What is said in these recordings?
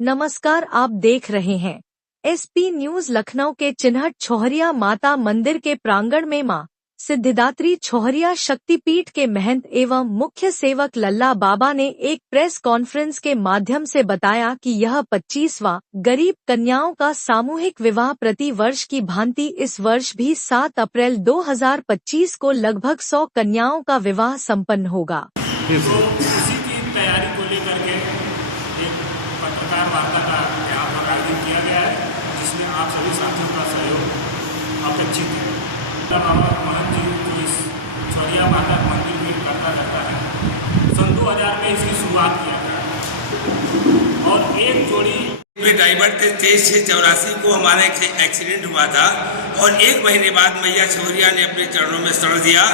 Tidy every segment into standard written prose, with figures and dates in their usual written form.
नमस्कार, आप देख रहे हैं एसपी न्यूज लखनऊ के चिन्हट छोहरिया माता मंदिर के प्रांगण में मां सिद्धिदात्री छोहरिया शक्तिपीठ के महंत एवं मुख्य सेवक लल्ला बाबा ने एक प्रेस कॉन्फ्रेंस के माध्यम से बताया कि यह 25वां गरीब कन्याओं का सामूहिक विवाह प्रति वर्ष की भांति इस वर्ष भी 7 अप्रैल 2025 को लगभग 100 कन्याओं का विवाह संपन्न होगा। इसी की तैयारी को लेकर के एक पत्रकार वार्ता का यहाँ पर आयोजन किया गया है, जिसमें आप सभी साथियों का सहयोग अपेक्षित है। महंत जी जो इस छोहरिया माता मंदिर में करता रहता है, सन 2000 में इसकी शुरुआत किया गया और एक जोड़ी ड्राइवर थे 23 से 84 को हमारा एक एक्सीडेंट हुआ था और एक महीने बाद मैया छोहरिया ने अपने चरणों में शरण दिया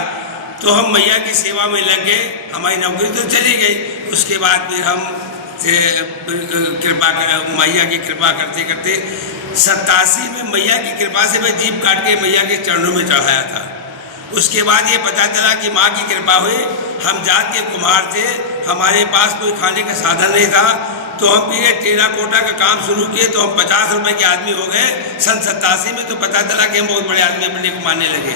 तो हम मैया की सेवा में लग गए। हमारी नौकरी तो चली गई, उसके बाद फिर हम मैया की कृपा करते करते 87 में मैया की कृपा से मैं जीप काट के मैया के चरणों में चढ़ाया था। उसके बाद ये पता चला कि माँ की कृपा हुई। हम जात के कुम्हार थे, हमारे पास कोई खाने का साधन नहीं था, तो हम फिर टेराकोटा का काम शुरू किए तो हम 50 रुपए के आदमी हो गए। सन 87 में तो पता चला कि हम बहुत बड़े आदमी अपने को मानने लगे।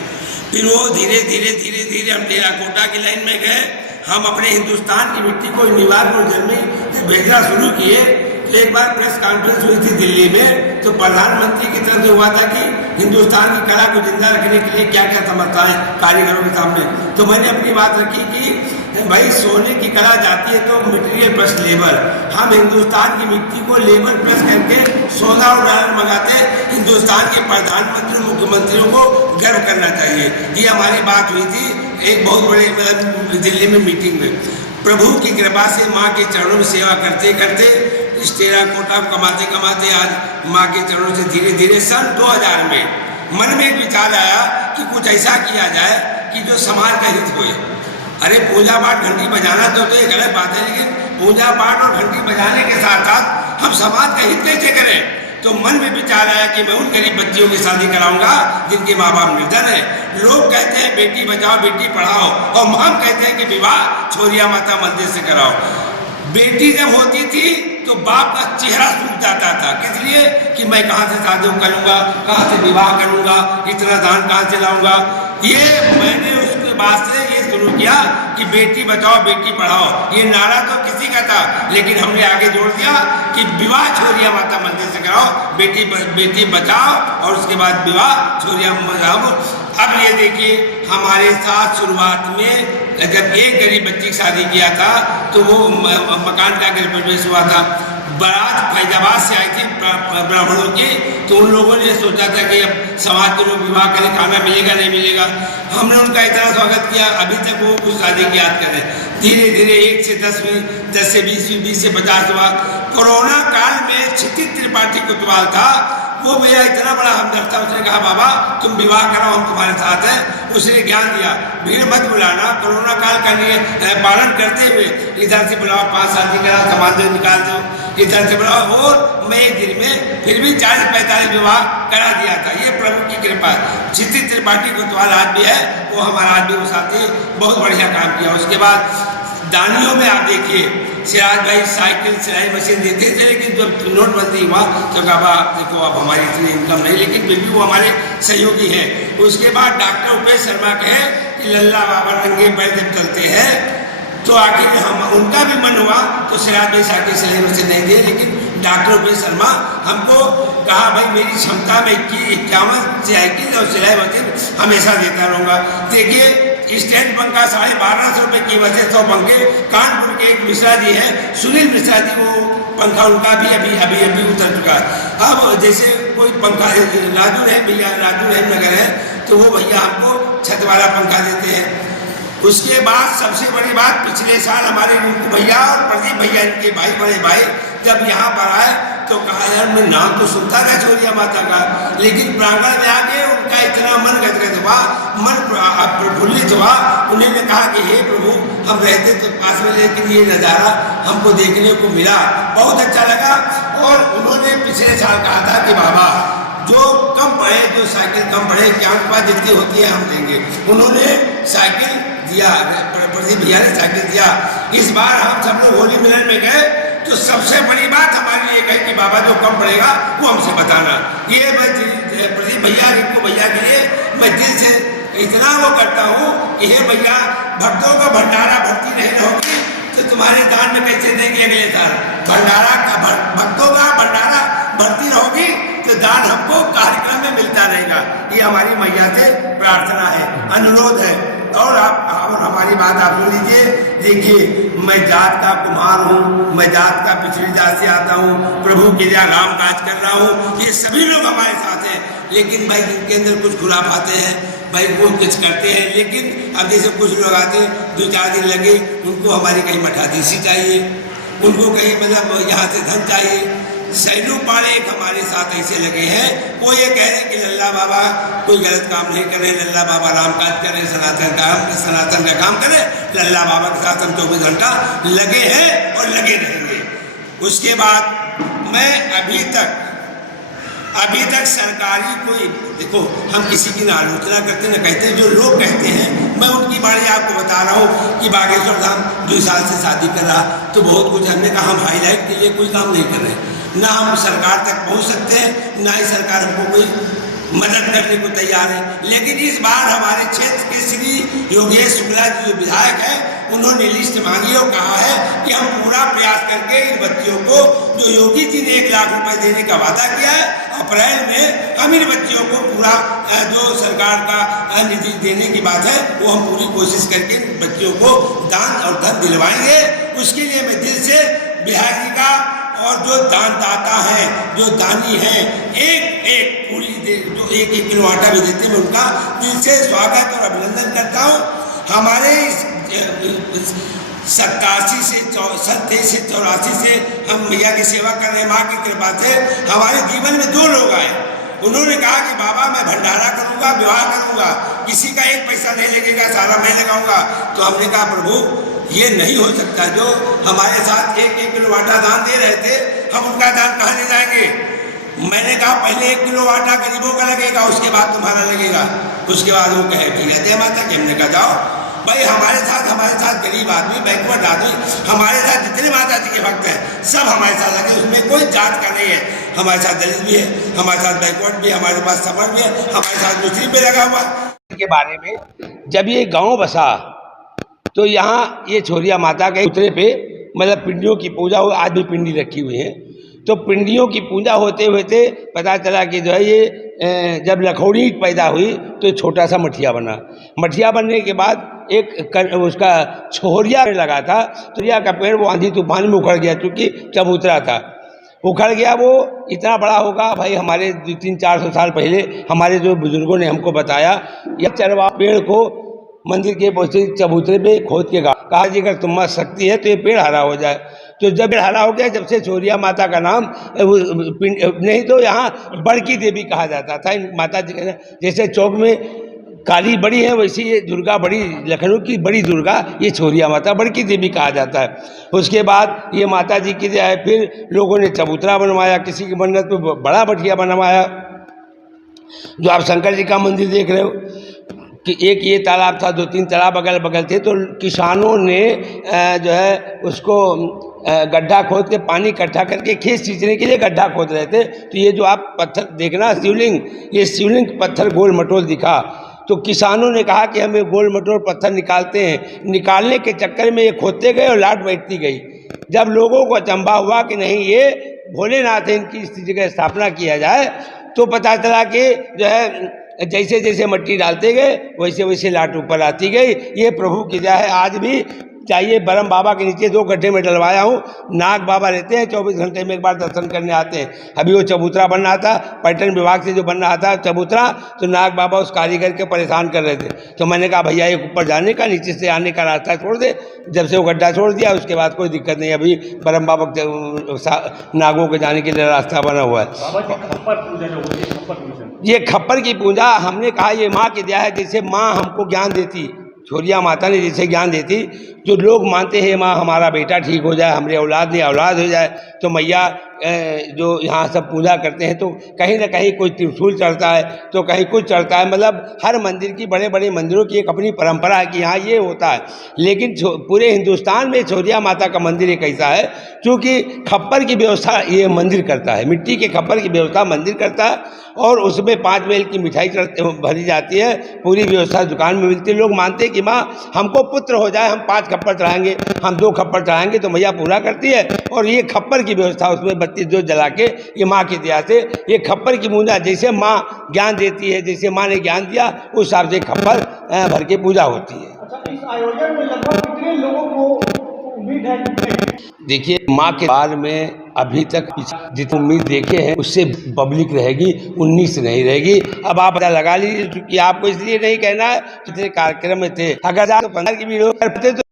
फिर वो धीरे धीरे हम टेराकोटा की लाइन में गए। हम अपने हिंदुस्तान की मिट्टी को न्यूयॉर्क और जर्मनी भेजना शुरू किए। तो एक बार प्रेस कॉन्फ्रेंस हुई थी दिल्ली में, तो प्रधानमंत्री की तरफ से हुआ था कि हिंदुस्तान की कला को जिंदा रखने के लिए क्या क्या समझता है कारीगरों के सामने। तो मैंने अपनी बात रखी कि भाई सोने की कला जाती है तो मटेरियल प्लस लेबर, हम हिंदुस्तान की मिट्टी को लेबर प्लस करके सोना और डॉलर मंगाते हिंदुस्तान के प्रधानमंत्री मुख्यमंत्रियों को गर्व करना चाहिए। ये हमारी बात हुई थी एक बहुत बड़े दिल्ली में मीटिंग में। प्रभु की कृपा से माँ के चरणों में सेवा करते करते इस टेराकोटा कमाते कमाते आज माँ के चरणों से धीरे धीरे सन 2000 में मन में एक विचार आया कि कुछ ऐसा किया जाए कि जो समाज का हित होए। अरे पूजा पाठ घंटी बजाना तो ये गलत बात है, लेकिन पूजा पाठ और घंटी बजाने के साथ साथ हम समाज का हित कैसे करें। तो मन में विचार आया कि मैं उन गरीब बच्चियों की शादी कराऊंगा जिनके माँ बाप निर्धन है। लोग कहते हैं बेटी बचाओ बेटी पढ़ाओ, और हम कहते हैं कि विवाह छोहरिया माता मंदिर से कराओ। बेटी जब होती थी तो बाप का चेहरा सूख जाता था, इसलिए कि मैं कहाँ से शादी करूंगा, कहाँ से विवाह करूंगा, इतना दान कहाँ से लाऊंगा। ये मैंने उसके बाद से ये शुरू किया कि बेटी बचाओ बेटी पढ़ाओ। ये नारा तो किसी का था, लेकिन हमने आगे जोड़ दिया कि विवाह छोहरिया माता मंदिर से कराओ, बेटी बचाओ और उसके बाद विवाह छोहरिया माता। अब ये देखिए हमारे साथ शुरुआत में जब एक गरीब बच्ची की शादी किया था तो वो मकान का गृह प्रवेश हुआ था। बारात फैजाबाद से आई थी ब्राह्मणों की, तो उन लोगों ने सोचा था कि अब समाज के लोग विवाह करें, खाना मिलेगा नहीं मिलेगा। हमने उनका इतना स्वागत किया, अभी तक वो कुछ शादी की याद करें। धीरे धीरे 1 से 10 हुई, 10 से 20 हुई, 20 से 50 हुआ। कोरोना काल में क्षितिज त्रिपाठी कोतवाल था, वो मेरा इतना बड़ा हमदर्द था। उसने कहा बाबा तुम विवाह कराओ, हम तुम्हारे साथ हैं। उसने ज्ञान दिया, भीड़ मत बुलाना, कोरोना काल का लिए पालन करते हुए इधर से बुलाओ, 5 शादी करा, समाज निकाल दो, इधर से बुलाओ। और मैं एक दिन में फिर भी 40-45 विवाह करा दिया था। ये प्रभु की कृपा। क्षितिज त्रिपाठी कोतवाल आज भी है, वो हमारा आज भी वो साथी बहुत बढ़िया काम किया। उसके बाद दानियों में आप देखिए सिराज भाई साइकिल सिलाई मशीन देते थे, लेकिन जब नोटबंदी हुआ तो कहा देखो अब हमारी इतनी इनकम नहीं, लेकिन फिर भी वो हमारे सहयोगी हैं। उसके बाद डॉक्टर उपेश शर्मा कहे कि लल्ला बाबा नंगे पैर जब चलते हैं तो आखिर हम उनका भी मन हुआ तो सिराज भाई साइकिल सिलाई मशीन नहीं दिए, लेकिन डॉक्टर उपेश शर्मा हमको कहा भाई मेरी क्षमता में 51 साइकिल और सिलाई मशीन हमेशा देता रहूँगा। देखिए स्टेट बैंक का 1250 रुपये कीमत है 100 पंखे। कानपुर के एक मिश्रा जी हैं, सुनील मिश्रा जी, वो पंखा उनका भी अभी उतर चुका है। अब जैसे कोई पंखा राजू रहीम भैया, राजू रहीम नगर है, तो वो भैया हमको छत वाला पंखा देते हैं। उसके बाद सबसे बड़ी बात, पिछले साल हमारे भैया और प्रदीप भैया इनके भाई बड़े भाई जब यहाँ पर आए तो कहा यार मैं नाम तो सुनता था छोहरिया माता का, लेकिन प्रांगण में आके उनका इतना मन गदगद हुआ, मन प्रफुल्लित हुआ। उन्होंने कहा कि हे प्रभु हम रहते तो पास में, लेकिन ये नज़ारा हमको देखने को मिला, बहुत अच्छा लगा। और उन्होंने पिछले साल कहा था कि बाबा जो कम पढ़े, जो साइकिल कम पढ़े, क्या उनके पास जितनी होती है हम देंगे। उन्होंने साइकिल दिया, प्रदीप भैया ने साइकिल दिया। इस बार हम सब लोग होली मिलन में गए तो सबसे बड़ी बात हमारी ये है कि बाबा जो कम पड़ेगा वो हमसे बताना। ये मैं प्रदीप भैया रिंकू भैया के लिए मैं दिल से इतना वो करता हूँ कि हे भैया भक्तों का भंडारा भर्ती नहीं रहोगी तो तुम्हारे दान में कैसे देंगे अगले साल। भंडारा का भक्तों का भंडारा भर्ती रहोगी तो दान हमको कार्यक्रम में मिलता रहेगा। ये हमारी मैया से प्रार्थना है, अनुरोध है। और आप हमारी बात आप सुन लीजिए। देखिए मैं जात का कुम्हार हूँ, मैं जात का पिछड़ी जात से आता हूँ, प्रभु के लिए राम काज कर रहा हूँ। ये सभी लोग हमारे साथ हैं, लेकिन भाई इनके अंदर कुछ खुराफाते हैं, भाई वो कुछ करते हैं। लेकिन अब जैसे कुछ लोग आते 2-4 दिन लगे, उनको हमारी कहीं मठाधीशी चाहिए, उनको कहीं मतलब यहाँ से धन चाहिए। सैलू पाड़े एक हमारे साथ ऐसे लगे हैं, वो ये कह रहे हैं कि लल्ला बाबा कोई गलत काम नहीं कर रहे, लल्ला बाबा राम काज कर रहे, सनातन का काम करे, लल्ला बाबा के साथ हम 24 घंटा लगे हैं और लगे रहेंगे। उसके बाद मैं अभी तक सरकारी कोई, देखो हम किसी की ना आलोचना करते न कहते, जो लोग कहते हैं मैं उनकी बारे आपको बता रहा हूँ कि बागेश्वर धाम 2 साल से शादी कर रहा तो बहुत कुछ हमने कहा, हम हाईलाइट के लिए कोई काम नहीं कर रहे, ना हम सरकार तक पहुँच सकते हैं, ना ही सरकार हमको कोई मदद करने को तैयार है। लेकिन इस बार हमारे क्षेत्र के श्री योगेश शुक्ला जी जो विधायक हैं, उन्होंने लिस्ट मांगी और कहा है कि हम पूरा प्रयास करके इन बच्चियों को, जो योगी जी ने 1 लाख रुपए देने का वादा किया है, अप्रैल में हम इन बच्चियों को पूरा जो सरकार का निधि देने की बात है वो हम पूरी कोशिश करके इन बच्चियों को दान और धन दिलवाएंगे। उसके लिए मैं दिल से बिहार जी का और जो दानदाता हैं, जो दानी हैं, एक पूरी जो 1-1 किलो आटा भी देते हैं, मैं उनका दिल से स्वागत और अभिनंदन करता हूँ। हमारे 87 से 84 से हम मैया की सेवा कर रहे हैं। माँ की कृपा से हमारे जीवन में 2 लोग आए, उन्होंने कहा कि बाबा मैं भंडारा करूँगा, विवाह करूँगा, किसी का 1 पैसा नहीं लगेगा, सारा मैं लगाऊंगा। तो हमने कहा प्रभु ये नहीं हो सकता, जो हमारे साथ 1-1 किलो आटा दान दे रहे थे, हम उनका दान कहाँ ले जाएंगे। मैंने कहा पहले 1 किलो आटा गरीबों का लगेगा, उसके बाद तुम्हारा लगेगा। उसके बाद वो कहे ठीक है दे माता कि हमने कहा जाओ भाई हमारे साथ गरीब आदमी, बैकवर्ड आदमी, हमारे साथ जितने माता जी के भक्त हैं सब हमारे साथ लगे, उसमें कोई जात का नहीं है। हमारे साथ दलित भी है, हमारे साथ बैकवर्ड भी है, हमारे पास समर भी है, हमारे साथ मुस्लिम भी लगा हुआ। के बारे में जब ये गाँव बसा तो यहाँ ये छोरिया माता के उतरे पे मतलब पिंडियों की पूजा हो, आज भी पिंडी रखी हुई है। तो पिंडियों की पूजा होते होते पता चला कि जो है ये जब लखौड़ी पैदा हुई तो छोटा सा मठिया बना। मठिया बनने के बाद एक उसका छोरिया लगा था, छोरिया का पेड़ वो आंधी तूफान में उखड़ गया, चूँकि चबूतरा था, उखड़ गया। वो इतना बड़ा होगा भाई, हमारे 300-400 साल पहले हमारे जो बुजुर्गों ने हमको बताया, यह चरवा पेड़ को मंदिर के पहुँचे चबूतरे पे खोद के कहा जी अगर तुम्हारा शक्ति है तो ये पेड़ हरा हो जाए। तो जब पेड़ हरा हो गया, जब से छोरिया माता का नाम नहीं तो यहाँ बड़की देवी कहा जाता था माता जी का। जैसे चौक में काली बड़ी है वैसे ये दुर्गा बड़ी, लखनऊ की बड़ी दुर्गा ये छोरिया माता बड़की देवी कहा जाता है। उसके बाद ये माता जी की जो है फिर लोगों ने चबूतरा बनवाया, किसी की मन्नत पे बड़ा मठिया बनवाया। जो आप शंकर जी का मंदिर देख रहे हो कि एक ये तालाब था, 2-3 तालाब अगल बगल थे, तो किसानों ने जो है उसको गड्ढा खोद के पानी इकट्ठा करके खेत सींचने के लिए गड्ढा खोद रहे थे। तो ये जो आप पत्थर देखना शिवलिंग, ये शिवलिंग पत्थर गोल मटोल दिखा। तो किसानों ने कहा कि हमें गोल मटोल पत्थर निकालते हैं। निकालने के चक्कर में ये खोदते गए और लाट बैठती गई। जब लोगों को अचंभा हुआ कि नहीं ये भोलेनाथ है, इनकी इस जगह स्थापना किया जाए, तो पता चला कि जो है जैसे जैसे मिट्टी डालते गए वैसे वैसे लाट ऊपर आती गई। ये प्रभु की दया है। आज भी चाहिए ब्रह्म बाबा के नीचे 2 गड्ढे में डलवाया हूँ। नाग बाबा रहते हैं, 24 घंटे में एक बार दर्शन करने आते हैं। अभी वो चबूतरा बन रहा था, पर्यटन विभाग से जो बन रहा था चबूतरा, तो नाग बाबा उस कारीगर के परेशान कर रहे थे। तो मैंने कहा भैया एक ऊपर जाने का, नीचे से आने का रास्ता छोड़ दे। जब से वो गड्ढा छोड़ दिया उसके बाद कोई दिक्कत नहीं, अभी ब्रह्म बाबा नागों के जाने के लिए रास्ता बना हुआ है। ये खप्पर की पूजा हमने कहा ये माँ की दया है। जैसे माँ हमको ज्ञान देती, छोरिया माता ने जैसे ज्ञान देती, जो लोग मानते हैं माँ हमारा बेटा ठीक हो जाए, हमारे औलाद ने औलाद हो जाए, तो मैया जो यहाँ सब पूजा करते हैं तो कहीं ना कहीं कोई त्रिशूल चढ़ता है तो कहीं कुछ चढ़ता है। मतलब हर मंदिर की, बड़े बड़े मंदिरों की एक अपनी परंपरा है कि यहाँ ये होता है। लेकिन पूरे हिंदुस्तान में छोरिया माता का मंदिर एक ऐसा है क्योंकि खप्पर की व्यवस्था ये मंदिर करता है, मिट्टी के खप्पर की व्यवस्था मंदिर करता है और उसमें 5 बेल की मिठाई भरी जाती है, पूरी व्यवस्था दुकान में मिलती है। लोग मानते हैं कि माँ हमको पुत्र हो जाए, हम 5 खप्पर चढ़ाएंगे, हम 2 खप्पर चढ़ाएंगे, तो मैया पूरा करती है। और ये खप्पर की व्यवस्था, उसमें बत्ती जो जला के, ये माँ की दया से ये खप्पर की बूंदा जैसे माँ ज्ञान देती है, जैसे माँ ने ज्ञान दिया उस हिसाब से खप्पर भर के पूजा होती है। अच्छा, इस आयोजन में लगभग कितने लोगों को उम्मीद है? देखिए माँ के बारे में अभी तक जितनी उम्मीद देखे हैं उससे पब्लिक रहेगी, 19 नहीं रहेगी। अब आप पता लगा लीजिए कि आपको इसलिए नहीं कहना है, कितने कार्यक्रम में थे, अगर 15 की भीड़ करते तो